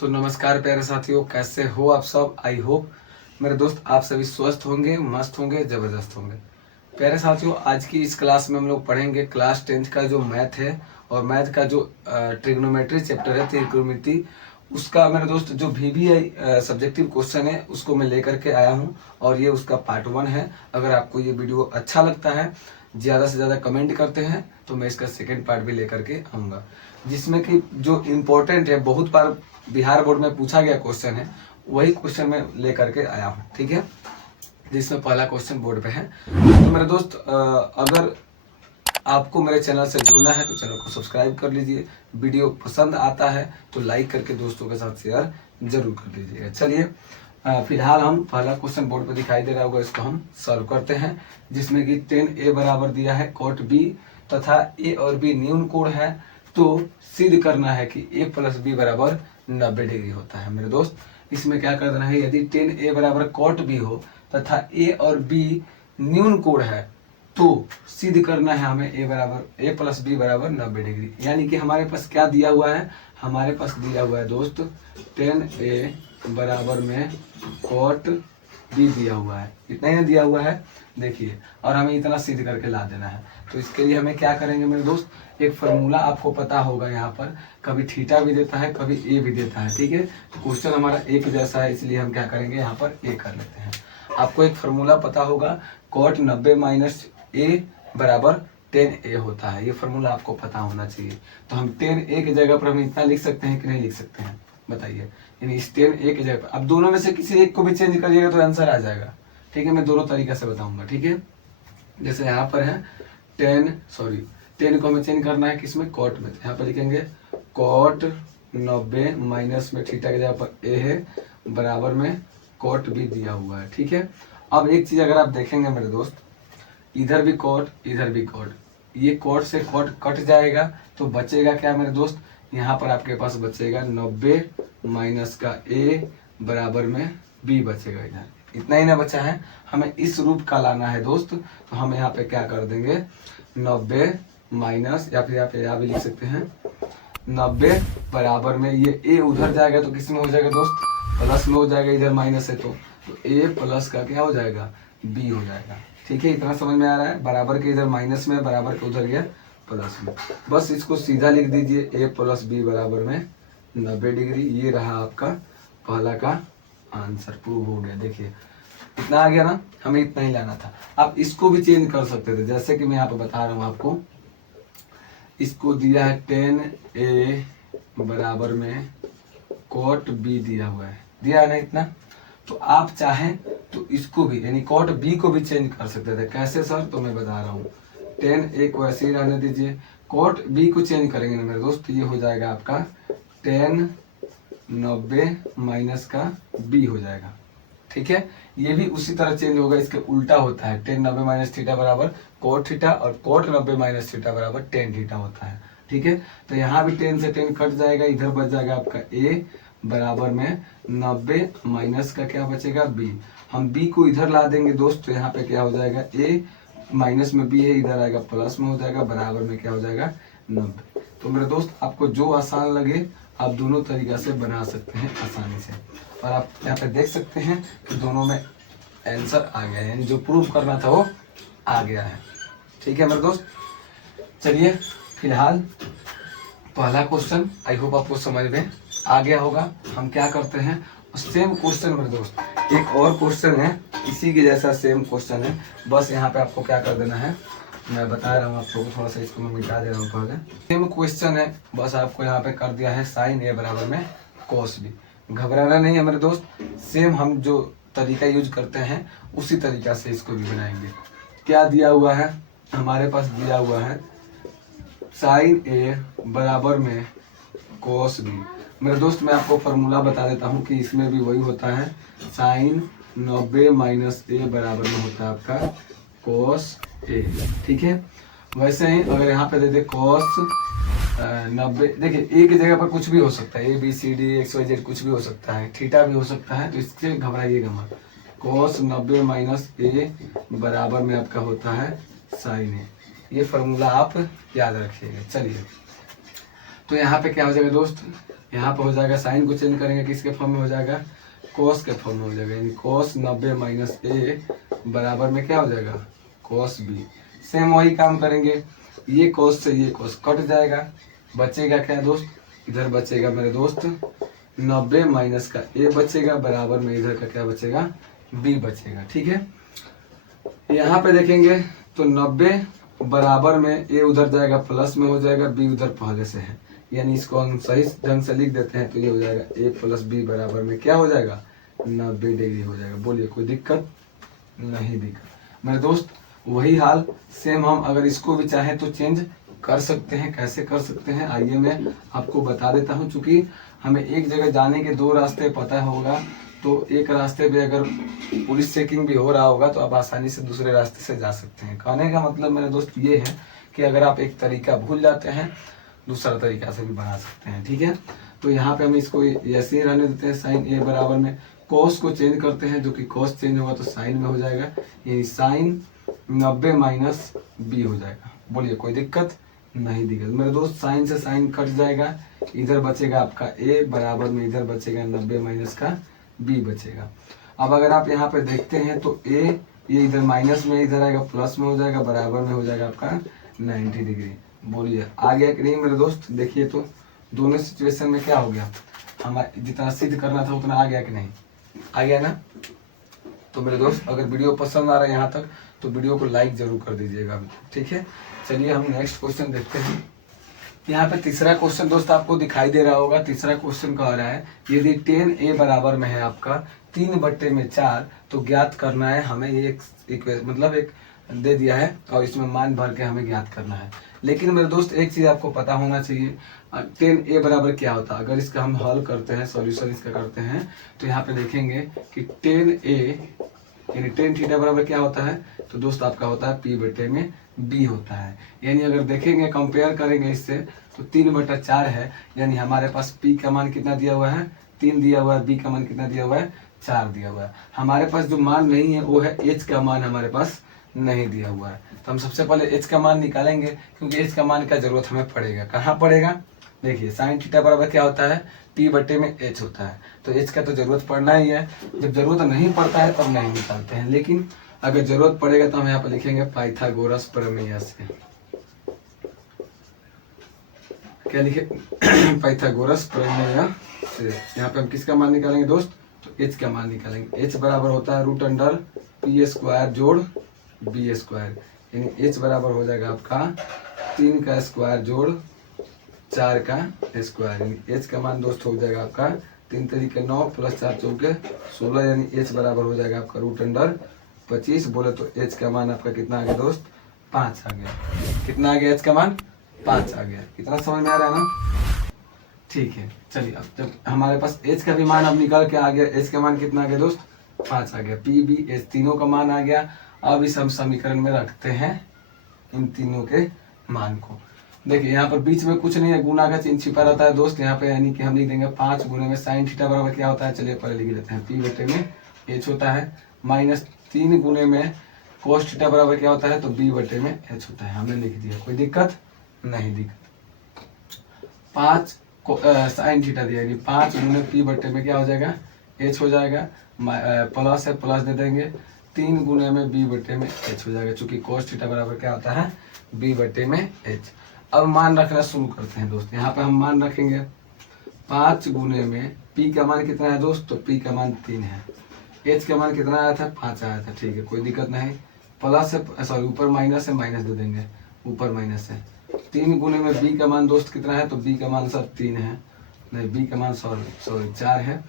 तो नमस्कार प्यारे साथियों, कैसे हो आप सब। आई होप मेरे दोस्त आप सभी स्वस्थ होंगे, मस्त होंगे, ज़बरदस्त होंगे। प्यारे साथियों, आज की इस क्लास में हम लोग पढ़ेंगे क्लास 10th का जो मैथ है और मैथ का जो ट्रिग्नोमेट्री चैप्टर है, त्रिकोणमिति, उसका मेरे दोस्त जो VBI सब्जेक्टिव क्वेश्चन है उसको मैं लेकर के आया हूँ और ये उसका पार्ट 1 है। अगर आपको ये वीडियो अच्छा लगता है, ज़्यादा से ज़्यादा कमेंट करते हैं तो मैं इसका सेकेंड पार्ट भी लेकर के आऊँगा, जिसमें कि जो इम्पोर्टेंट है, बहुत बार बिहार बोर्ड में पूछा गया क्वेश्चन है, वही क्वेश्चन मैं लेकर के आया हूँ। ठीक है, जिसमें पहला क्वेश्चन बोर्ड पे है। तो मेरे दोस्त, अगर आपको मेरे चैनल से जुड़ना है तो चैनल को सब्सक्राइब कर लीजिए। वीडियो पसंद आता है तो लाइक करके दोस्तों के साथ शेयर जरूर कर दीजिएगा। चलिए, फिलहाल हम पहला क्वेश्चन बोर्ड पे दिखाई दे रहा होगा, इसको हम सॉल्व करते हैं। जिसमें कि 10a बराबर दिया है cot b तथा a और b न्यून कोण है, तो सिद्ध करना है कि a प्लस बी बराबर 90 डिग्री होता है। मेरे दोस्त, इसमें क्या कर देना है, यदि 10a बराबर cot b हो तथा a और b न्यून कोण है तो सिद्ध करना है हमें a प्लस बी बराबर 90 डिग्री। यानी कि हमारे पास क्या दिया हुआ है, हमारे पास दिया हुआ है दोस्त 10a बराबर में cot b दिया हुआ है, इतना ही दिया हुआ है देखिए, और हमें इतना सिद्ध करके ला देना है। तो इसके लिए हमें क्या करेंगे मेरे दोस्त, एक फार्मूला आपको पता होगा, यहाँ पर कभी थीटा भी देता है, कभी ए भी देता है। ठीक है, तो क्वेश्चन हमारा एक जैसा है, इसलिए हम क्या करेंगे, यहाँ पर ए कर लेते हैं। आपको एक फार्मूला पता होगा, cot 90 माइनस ए बराबर 10a होता है। ये फार्मूला आपको पता होना चाहिए। तो हम 10a की जगह पर हम इतना लिख सकते हैं कि नहीं लिख सकते हैं, बताइए। यानी इस 10a की जगह पर अब दोनों में से किसी एक को भी चेंज करिएगा तो आंसर आ जाएगा। ठीक है, मैं दोनों तरीके से बताऊंगा। ठीक है, जैसे यहाँ पर है 10 को हमें चेंज करना है किसमें, कॉट में। यहाँ पर लिखेंगे cot 90 माइनस में थीटा की जगह पर a है बराबर में cot b दिया हुआ है। ठीक है, अब एक चीज अगर आप देखेंगे मेरे दोस्त, इधर भी cot इधर भी cot, ये cot से cot कट जाएगा तो बचेगा क्या मेरे दोस्त, यहाँ पर आपके पास बचेगा 90 माइनस का a बराबर में b बचेगा। इधर इतना ही ना बचा है, हमें इस रूप का लाना है दोस्त। तो हम यहाँ पे क्या कर देंगे, 90 माइनस, या फिर यहाँ पे भी लिख सकते हैं 90 बराबर में ये a उधर जाएगा तो किस में हो जाएगा दोस्त, प्लस में हो जाएगा, इधर माइनस है तो a प्लस का क्या हो जाएगा, b हो जाएगा। ठीक है, इतना समझ में आ रहा है। बराबर के इधर माइनस में, बराबर के उधर गया प्लस में, बस इसको सीधा लिख दीजिए, a प्लस बी बराबर में 90 डिग्री। ये रहा आपका पहला का आंसर, प्रूव हो गया। देखिए इतना आ गया ना, हमें इतना ही लाना था। आप इसको भी चेंज कर सकते थे, जैसे कि मैं यहाँ पे बता रहा हूँ आपको। इसको दिया है 10a बराबर में cot b दिया हुआ है, दिया है ना इतना। तो आप चाहें तो इसको भी, यानी cot b को भी चेंज कर सकते थे। कैसे सर, तो मैं बता रहा हूँ। 10a को ऐसे ही रहने दीजिए, cot b को चेंज करेंगे ना मेरे दोस्त, ये हो जाएगा आपका 10 90 माइनस का b हो जाएगा। ठीक है, ये भी उसी तरह चेंज होगा, इसके उल्टा होता है। 10 90 माइनस थीटा बराबर cot थीटा और cot 90 माइनस थीटा बराबर tan थीटा होता है। ठीक है, तो यहाँ भी 10 से 10 कट जाएगा, इधर बच जाएगा आपका a बराबर में 90 माइनस का क्या बचेगा, b। हम b को इधर ला देंगे दोस्त, तो यहाँ पे क्या हो जाएगा, a माइनस में b है, इधर आएगा प्लस में हो जाएगा, बराबर में क्या हो जाएगा 90। तो मेरे दोस्त, आपको जो आसान लगे आप दोनों तरीका से बना सकते हैं आसानी से। और आप यहाँ पे देख सकते हैं कि दोनों में आंसर आ गया है, यानी जो प्रूव करना था वो आ गया है। ठीक है मेरे दोस्त, चलिए फिलहाल पहला क्वेश्चन आई होप आपको समझ में आ गया होगा। हम क्या करते हैं, सेम क्वेश्चन मेरे दोस्त, एक और क्वेश्चन है इसी के जैसा, सेम क्वेश्चन है, बस यहाँ पे आपको क्या कर देना है, मैं बता रहा हूँ आपको, थोड़ा सा इसको मैं मिटा दे रहा हूँ पहले। सेम क्वेश्चन है, बस आपको यहाँ पे कर दिया है sin a बराबर में cos b। घबराना नहीं है मेरे दोस्त, सेम हम जो तरीका यूज करते हैं उसी तरीका से इसको भी बनाएंगे। क्या दिया हुआ है, हमारे पास दिया हुआ है sin a बराबर में cos b। मेरे दोस्त, मैं आपको फार्मूला बता देता हूँ कि इसमें भी वही होता है, sin 90 माइनस a बराबर में होता है आपका cos a। ठीक है, वैसे ही अगर यहाँ पे दे दे cos 90, देखिए a की जगह पर कुछ भी हो सकता है, a b c d x y z कुछ भी हो सकता है, थीटा भी हो सकता है, तो इससे घबराइएगा मत। cos 90 माइनस a बराबर में आपका होता है sin a। ये फार्मूला आप याद रखिएगा। चलिए, तो यहाँ पे क्या हो जाएगा दोस्त, यहाँ पे हो जाएगा साइन को चेंज करेंगे किसके फॉर्म में हो जाएगा, कोस के फॉर्म में हो जाएगा, यानी कोस 90 माइनस ए बराबर में क्या हो जाएगा, कोस बी। सेम वही काम करेंगे, ये कोस से ये कोस कट जाएगा, बचेगा क्या दोस्त, इधर बचेगा मेरे दोस्त 90 माइनस का ए बचेगा बराबर में इधर का क्या बचेगा, बी बचेगा। ठीक है, यहाँ पे देखेंगे तो 90 बराबर में ए उधर जाएगा प्लस में हो जाएगा, बी उधर पहले से है, यानी इसको हम सही ढंग से लिख देते हैं तो ये हो जाएगा ए प्लस बी बराबर में क्या हो जाएगा, 90 डिग्री हो जाएगा। बोलिए कोई दिक्कत नहीं दिक्कत मेरे दोस्त। वही हाल सेम हम अगर इसको भी चाहें तो चेंज कर सकते हैं। कैसे कर सकते हैं आइए मैं आपको बता देता हूं। चूंकि हमें एक जगह जाने के दो रास्ते पता होगा, तो एक रास्ते पे अगर पुलिस चेकिंग भी हो रहा होगा तो आप आसानी से दूसरे रास्ते से जा सकते हैं। कहने का मतलब मेरे दोस्त ये है कि अगर आप एक तरीका भूल जाते हैं दूसरा तरीका से भी बना सकते हैं। ठीक है, तो यहाँ पे हम इसको ऐसे ही रहने देते हैं, साइन ए बराबर में कोस को चेंज करते हैं, जो कि कोस चेंज होगा तो साइन में हो जाएगा, यानी साइन 90 माइनस बी हो जाएगा। बोलिए कोई दिक्कत नहीं दिक्कत मेरे दोस्त। साइन से साइन कट जाएगा, इधर बचेगा आपका ए बराबर में इधर बचेगा 90 माइनस का बी बचेगा। अब अगर आप यहाँ पे देखते हैं तो ए ये इधर माइनस में इधर आएगा प्लस में हो जाएगा बराबर में हो जाएगा आपका 90 डिग्री। बोलिए आ गया कि नहीं मेरे दोस्त। देखिए तो दोनों सिचुएशन में क्या हो गया, हमारे जितना सिद्ध करना था उतना आ गया कि नहीं, आ गया ना। तो मेरे दोस्त अगर वीडियो पसंद आ रहा है यहाँ तक तो वीडियो को लाइक जरूर कर दीजिएगा। ठीक है, चलिए हम नेक्स्ट क्वेश्चन देखते हैं। यहाँ पे तीसरा क्वेश्चन दोस्त आपको दिखाई दे रहा होगा। तीसरा क्वेश्चन कह रहा है यदि 10a बराबर में है आपका 3/4 तो ज्ञात करना है हमें। ये एक मतलब एक दे दिया है और इसमें मान भर के हमें ज्ञात करना है। लेकिन मेरे दोस्त एक चीज आपको पता होना चाहिए, 10a बराबर क्या होता है। अगर इसका हम हल करते हैं, सॉल्यूशन इसका करते हैं, तो यहाँ पे देखेंगे कि 10a यानी tan थीटा बराबर क्या होता है, तो दोस्त आपका होता है p/b होता है। यानी अगर देखेंगे कंपेयर करेंगे इससे तो 3/4 है, यानी हमारे पास p का मान कितना दिया हुआ है, 3 दिया हुआ है, b का मान कितना दिया हुआ है, 4 दिया हुआ है। हमारे पास जो मान नहीं है वो है h का मान हमारे पास नहीं दिया हुआ है। तो हम सबसे पहले h का मान निकालेंगे, क्योंकि h का मान का जरूरत हमें पड़ेगा। कहाँ पड़ेगा, देखिए साइन थीटा बराबर क्या होता है, p/h होता है, तो h का तो जरूरत पड़ना ही है। जब जरूरत नहीं पड़ता है तब नहीं निकालते हैं, लेकिन अगर जरूरत पड़ेगा तो हम यहाँ पर लिखेंगे पाइथागोरस प्रमेय से। क्या लिखे पाइथागोरस प्रमेय से। यहाँ पे हम किसका मान निकालेंगे दोस्त, तो h का मान निकालेंगे। h बराबर होता है √p² जोड़ b², यानी h बराबर हो जाएगा आपका 3 का स्क्वायर जोड़ 4 का स्क्वायर, यानी h का मान दोस्त हो जाएगा आपका 3 तरीके 9 + 4 चौके 16, यानी h बराबर हो जाएगा आपका √25। बोले तो h का मान आपका कितना आ गया दोस्त, 5 आ गया। कितना आ गया, h का मान 5 आ गया। कितना समझ में आ रहा है ना। ठीक है, चलिए अब जब हमारे पास h का भी मान अब निकल के आ गया, h का मान कितना आ गया दोस्त, 5 आ गया। p b h तीनों का मान आ गया। अब इस हम समीकरण में रखते हैं इन तीनों के मान को। देखिए यहाँ पर बीच में कुछ नहीं है, गुना का चिन्ह छिपा रहता है दोस्त यहाँ पे, यानी कि हम लिख देंगे 5 गुने में साइन थीटा बराबर क्या होता है, चलिए पहले लिख लेते हैं, p/h होता है, माइनस 3 गुने में कोस थीटा बराबर क्या होता है, तो b/h होता है। हमने लिख दिया, कोई दिक्कत नहीं दिक्कत। 5 साइन थीटा दिया, यानी 5 गुने p/में क्या हो जाएगा, h हो जाएगा, प्लस है प्लस दे देंगे, 3 गुने में b/h हो जाएगा, चूंकि कोस थीटा बराबर क्या होता है, b/h। अब मान रखना शुरू करते हैं दोस्त। यहाँ पे हम मान रखेंगे 5 गुने में p का मान कितना है दोस्त, तो p का मान 3 है, h का मान कितना आया था, 5 आया था। ठीक है, कोई दिक्कत नहीं। प्लस है सॉरी ऊपर माइनस है, माइनस दे देंगे, ऊपर माइनस है। 3 गुने में b का मान दोस्त कितना है, तो b का मान सर 3 है, नहीं b का मान सॉरी 4 है।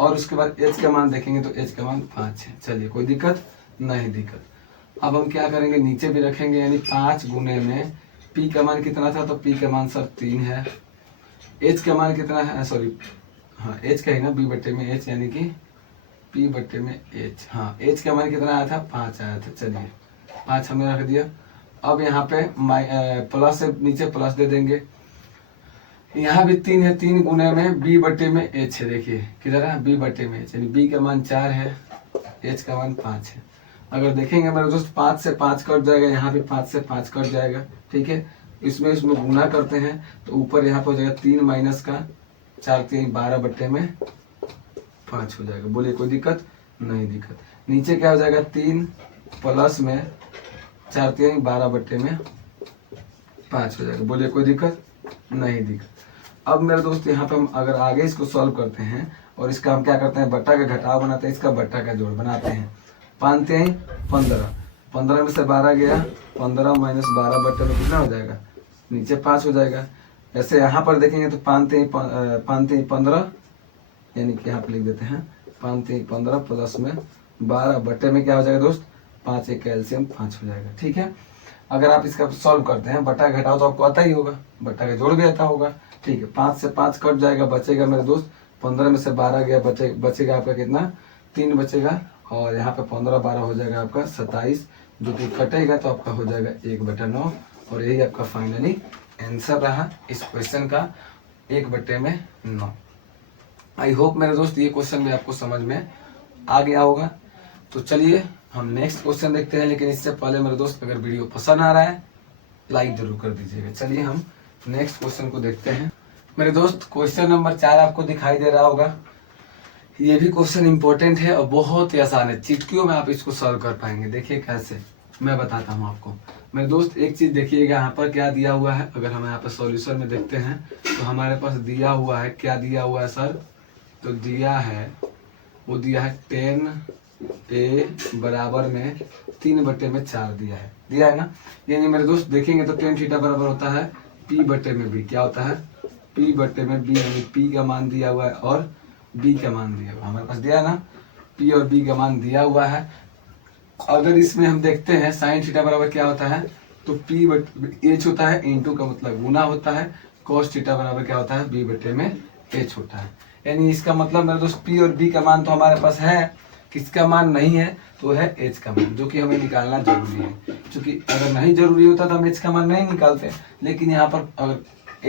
और उसके बाद h का मान देखेंगे तो h का मान 5 है। चलिए कोई दिक्कत नहीं दिक्कत। अब हम क्या करेंगे, नीचे भी रखेंगे, यानी 5 गुने में p का मान कितना था, तो p का मान सर 3 है, h का मान कितना है, सॉरी हाँ h का ही ना, b/में h, यानी कि p/h। हाँ h का मान कितना आया था, 5 आया था। चलिए 5 हमने रख दिया। अब यहाँ पे प्लस से नीचे प्लस दे देंगे, यहाँ भी 3 है, 3 गुने में b/में h है। देखिए किधर है, b/में h, यानी b का मान 4 है, h का मान 5 है। अगर देखेंगे मेरे दोस्त 5 से 5 कट जाएगा, यहाँ भी 5 से 5 कट जाएगा। ठीक है, इसमें गुना करते हैं तो ऊपर यहाँ पर हो जाएगा 3 माइनस का 4 3 12 बट्टे में 5 हो जाएगा। बोलिए कोई दिक्कत नहीं दिक्कत। नीचे क्या हो जाएगा 3 प्लस में 4 3 12 बट्टे में 5 हो जाएगा। बोलिए कोई दिक्कत नहीं दिक्कत। अब मेरे दोस्त यहाँ पे हम अगर आगे इसको सॉल्व करते हैं और इसका हम क्या करते हैं बट्टा का घटाव बनाते हैं, इसका बट्टा का जोड़ बनाते हैं। 5 3 15, 15 में से 12 गया, 15 माइनस 12 बट्टे में कितना हो जाएगा, नीचे 5 हो जाएगा। ऐसे यहाँ पर देखेंगे तो 5 3 15, यानी कि यहाँ पे लिख देते हैं 5 3 15 प्लस में 12 बट्टे में क्या हो जाएगा दोस्त 5 1 कैल्शियम 5 हो जाएगा। ठीक है, अगर आप इसका सॉल्व करते हैं बट्टा घटाओ तो आपको आता ही होगा, बट्टा का जोड़ भी आता होगा। ठीक है, 5 से 5 कट जाएगा, बचेगा मेरे दोस्त 15 में से 12 गया, बचेगा आपका कितना 3 बचेगा, और यहाँ पे 15 12 हो जाएगा आपका 27, जो कि कटेगा तो आपका हो जाएगा 1/9। और यही आपका फाइनली आंसर रहा इस क्वेश्चन का, 1/9। आई होप मेरे दोस्त ये क्वेश्चन भी आपको समझ में आ गया होगा। तो चलिए हम नेक्स्ट क्वेश्चन देखते हैं, लेकिन इससे पहले मेरे दोस्त अगर वीडियो पसंद आ रहा है लाइक जरूर कर दीजिएगा। चलिए हम नेक्स्ट क्वेश्चन को देखते हैं। मेरे दोस्त क्वेश्चन नंबर 4 आपको दिखाई दे रहा होगा। ये भी क्वेश्चन इंपॉर्टेंट है और बहुत ही आसान है, चिटकियों में आप इसको सॉल्व कर पाएंगे। देखिए कैसे, मैं बताता हूँ आपको। मेरे दोस्त एक चीज देखिएगा, यहाँ पर क्या दिया हुआ है। अगर हम यहाँ पर सॉल्यूशन में देखते हैं तो हमारे पास दिया हुआ है, क्या दिया हुआ है सर, तो दिया है वो दिया है 10a बराबर में 3/4 दिया है ना। यानी मेरे दोस्त देखेंगे तो tan थीटा बराबर होता है p/b। क्या होता है p/b, यानी p का मान दिया हुआ है और b का मान दिया हुआ है। हमारे पास दिया है ना, p और b का मान दिया हुआ है। अगर इसमें हम देखते हैं sin थीटा बराबर क्या होता है, तो p/h होता है, इंटू का मतलब गुना होता है, cos थीटा बराबर क्या होता है b/h होता है। यानी इसका मतलब मेरे दोस्त p और b का मान तो हमारे पास है, किसका मान नहीं है, तो है h का मान, जो कि हमें निकालना जरूरी है। क्योंकि अगर नहीं जरूरी होता तो हम h का मान नहीं निकालते, लेकिन यहाँ पर अगर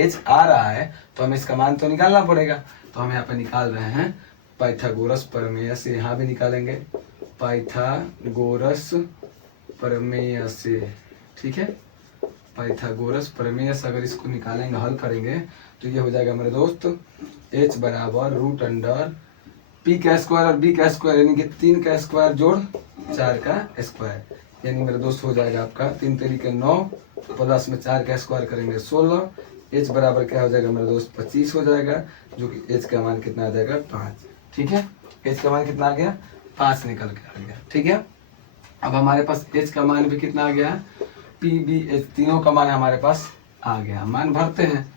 h आ रहा है तो हमें इसका मान तो निकालना पड़ेगा। तो हम यहाँ पे निकाल रहे हैं पाइथागोरस प्रमेय से, यहाँ भी निकालेंगे पाइथागोरस प्रमेय से। ठीक है, पाइथागोरस प्रमेय से अगर इसको निकालेंगे, हल करेंगे तो ये हो जाएगा मेरे दोस्त h बराबर √अंडर p का स्क्वायर और b का स्क्वायर, यानी कि 3 का स्क्वायर जोड़ 4 का स्क्वायर, यानी मेरे दोस्त हो जाएगा आपका 3 तरीके 9 प्लस में 4 का स्क्वायर करेंगे 16। h बराबर क्या हो जाएगा मेरे दोस्त 25 हो जाएगा, जो कि h का मान कितना आ जाएगा 5। ठीक है, h का मान कितना आ गया 5 निकल के आ गया। ठीक है, अब हमारे पास h का मान भी कितना आ गया, p b h तीनों का मान हमारे पास आ गया। मान भरते हैं,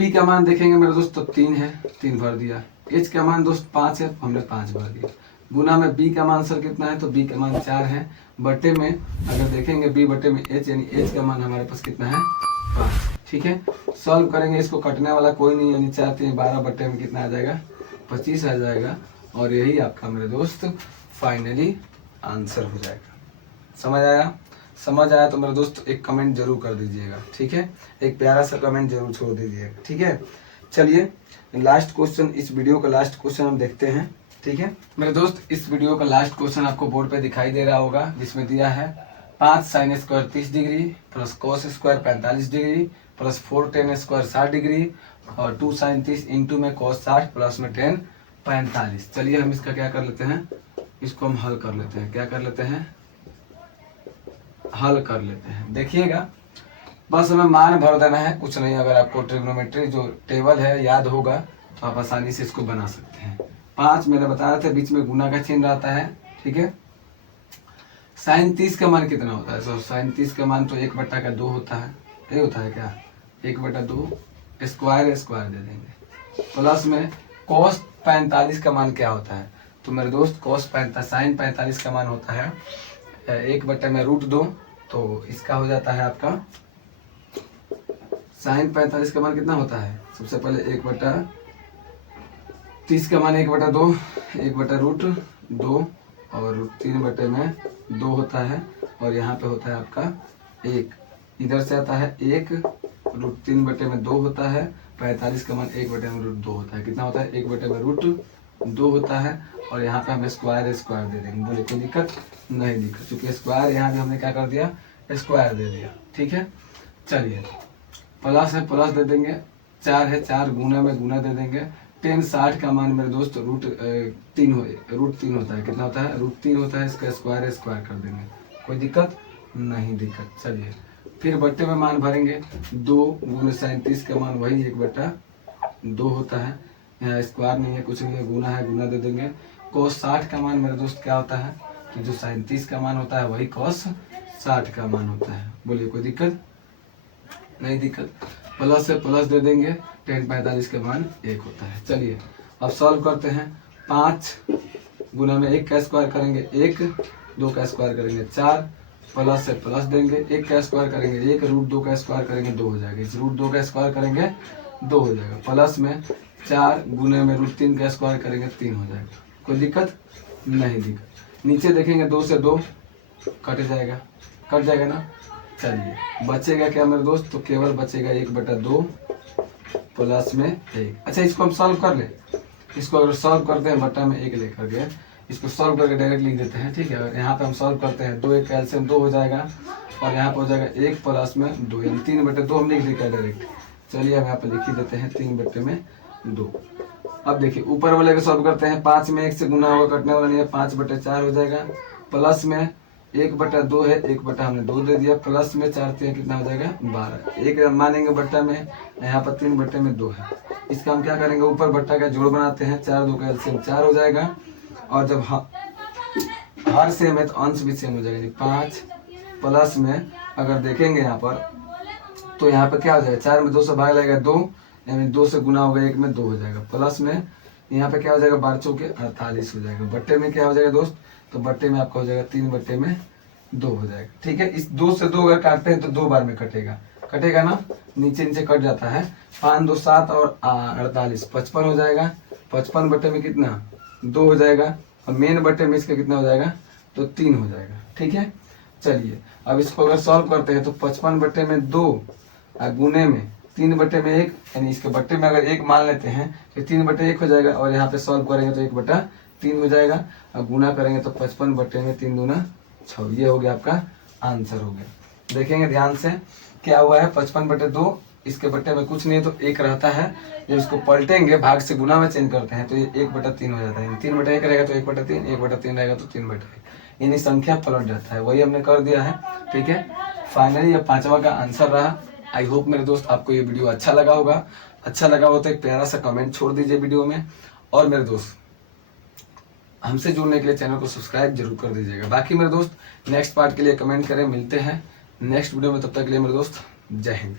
p का मान देखेंगे मेरे दोस्त तो 3 है, 3 भर दिया। h का मान दोस्त 5 है, हमने 5 भर दिया। गुना में b का मान सर कितना है, तो b का मान 4 है। बटे में अगर देखेंगे b/h, यानी h का मान हमारे पास कितना है 5। ठीक है, सॉल्व करेंगे, इसको कटने वाला कोई नहीं, यानी 4 3 12 बटे में कितना आ जाएगा 25 आ जाएगा। और यही आपका मेरे दोस्त फाइनली आंसर हो जाएगा। समझ आया? समझ आया तो मेरे दोस्त एक कमेंट जरूर कर दीजिएगा। ठीक है, एक प्यारा सा कमेंट जरूर छोड़ दीजिएगा। ठीक है, चलिए लास्ट क्वेश्चन, इस वीडियो का लास्ट क्वेश्चन हम देखते हैं। ठीक है मेरे दोस्त, इस वीडियो का लास्ट क्वेश्चन आपको बोर्ड पे दिखाई दे रहा होगा, जिसमें दिया है 5 sin square 30 degree plus cos square 45 degree plus 4 tan square 60 degree और 2 sin 30 इंटू में cos 60 प्लस में tan 45। चलिए हम इसका क्या कर लेते हैं, इसको हम हल कर लेते हैं। क्या कर लेते हैं, हल कर लेते हैं। देखिएगा, बस हमें मान भर देना है, कुछ नहीं। अगर आपको ट्रिग्नोमेट्री जो टेबल है याद होगा तो आप आसानी से इसको बना सकते हैं। 5 मैंने बताया था, बीच में गुना का चिन्ह रहता है। ठीक है, sin 30 का मान कितना होता है, तो sin 30 का मान तो 1/2 होता है। ये होता है क्या 1/2, स्क्वायर स्क्वायर दे देंगे, प्लस में cos 45 का मान क्या होता है, तो मेरे दोस्त cos 45 sin 45 का मान होता है 1/√2। तो इसका हो जाता है आपका sin 45 का मान कितना होता है, सबसे पहले 1/30 का मान 1/2, 1/√2 और 3/2 होता है। और यहाँ पे होता है आपका 1, इधर से आता है 1, √3/2 होता है। 45 का मान 1/√2 होता है, कितना होता है 1/√2 होता है। और यहाँ पे हम स्क्वायर स्क्वायर दे देंगे। बोले कोई दिक्कत नहीं दिक्कत, क्योंकि स्क्वायर यहाँ पे हमने क्या कर दिया, स्क्वायर दे दिया। ठीक है, चलिए प्लस है, प्लस दे देंगे, 4 है, 4 गुना में गुना दे देंगे। टेन 60 का मान मेरे दोस्त रूट 3 होता है। कितना होता है? √3 होता है। इसका स्क्वायर कर देंगे, कोई दिक्कत नहीं। दिक्कत चलिए, फिर बट्टे में मान भरेंगे। 2 गुना 37 का मान वही 1/2 होता है। यहाँ स्क्वायर नहीं है, कुछ नहीं है, गुना है, गुना दे देंगे। cos 60 का मान मेरे दोस्त क्या होता है? कि जो 37 का मान होता है वही cos 60 का मान होता है। बोलिए, कोई दिक्कत नहीं? दिक्कत। प्लस से प्लस दे देंगे। tan 45 का मान 1 होता है। चलिए अब सॉल्व करते हैं। 5 गुना में 1 का स्क्वायर करेंगे 1, 2 का स्क्वायर करेंगे 4, प्लस से प्लस देंगे। 1 का स्क्वायर करेंगे 1, √2 का स्क्वायर करेंगे 2 हो जाएगा। इस √2 का स्क्वायर करेंगे 2 हो जाएगा। प्लस में 4 गुने में √3 का स्क्वायर करेंगे 3 हो जाएगा। कोई दिक्कत नहीं? दिक्कत। नीचे देखेंगे 2 से 2 कट जाएगा ना। चलिए बचेगा क्या मेरे दोस्त? तो केवल बचेगा 1/2 प्लस में 1। अच्छा, इसको हम सॉल्व कर ले। इसको अगर सॉल्व करते हैं बट्टा में 1 लेकर के, इसको सॉल्व करके डायरेक्ट लिख देते हैं, ठीक है। अगर यहाँ पे हम सॉल्व करते हैं 2 1 का एलसीएम 2 हो जाएगा, और यहाँ पे हो जाएगा 1 प्लस में 2, यानी 3/2 हम लिख देंगे डायरेक्ट। चलिए अब यहाँ पे लिख ही देते हैं 3/2। अब देखिए ऊपर वाले का सॉल्व करते हैं। 5 में 1 से गुना होगा, कटने वाला नहीं है, 5/4 हो जाएगा। प्लस में 1/2 है, 1 हमने 2 दे दिया। प्लस में 4 3 कितना हो जाएगा? 12। 1 मानेंगे बट्टा में, यहाँ पर 3/2 है। इसका हम क्या करेंगे? ऊपर बट्टा का जोड़ बनाते हैं। 4 2 का एलसीएम 4 हो जाएगा, और जब हर सेम है तो अंश भी सेम हो जाएगा। 5 प्लस में अगर देखेंगे यहाँ पर, तो यहाँ पर क्या हो जाएगा? 4 में 2 से भाग लगेगा 2, यानी 2 से गुना होगा 1 में 2 हो जाएगा। प्लस में यहाँ पे क्या हो जाएगा? 12 चौके 48 हो जाएगा। बट्टे में क्या हो जाएगा दोस्त? तो बट्टे में आपका हो जाएगा 3/2 हो जाएगा, ठीक है। इस 2 से 2 अगर काटते हैं तो 2 बार में कटेगा ना, नीचे कट जाता है। 5 2 7 और 48 55 हो जाएगा। 55 बट्टे में कितना? 2 हो जाएगा, और मेन बट्टे में इसका कितना हो जाएगा? तो 3 हो जाएगा, ठीक है। चलिए अब इसको अगर सॉल्व करते हैं तो 55 बट्टे में 2 गुने में 3/1, यानी इसके बट्टे में अगर 1 मान लेते हैं तो 3/1 हो जाएगा, और यहाँ पे सॉल्व करेंगे तो 1/3 हो जाएगा, और गुना करेंगे तो 55 बट्टे में 3 दूना 6। ये हो गया आपका आंसर हो गया। देखेंगे ध्यान से क्या हुआ है? 55/2, इसके बट्टे में कुछ नहीं है तो 1 रहता है। जब इसको पलटेंगे, भाग से गुना में चेंज करते हैं, तो ये 1/3 हो जाता है। 3/1 रहेगा तो 1/3, 1/3 रहेगा तो 3/1, यानी संख्या पलट जाता है। वही हमने कर दिया है, ठीक है। फाइनली ये 5वां का आंसर रहा। आई होप मेरे दोस्त आपको ये वीडियो अच्छा लगा होगा। अच्छा लगा हो तो एक प्यारा सा कमेंट छोड़ दीजिए वीडियो में, और मेरे दोस्त हमसे जुड़ने के लिए चैनल को सब्सक्राइब जरूर कर दीजिएगा। बाकी मेरे दोस्त नेक्स्ट पार्ट के लिए कमेंट करें। मिलते हैं नेक्स्ट वीडियो में, तब तक के लिए मेरे दोस्त जय हिंद।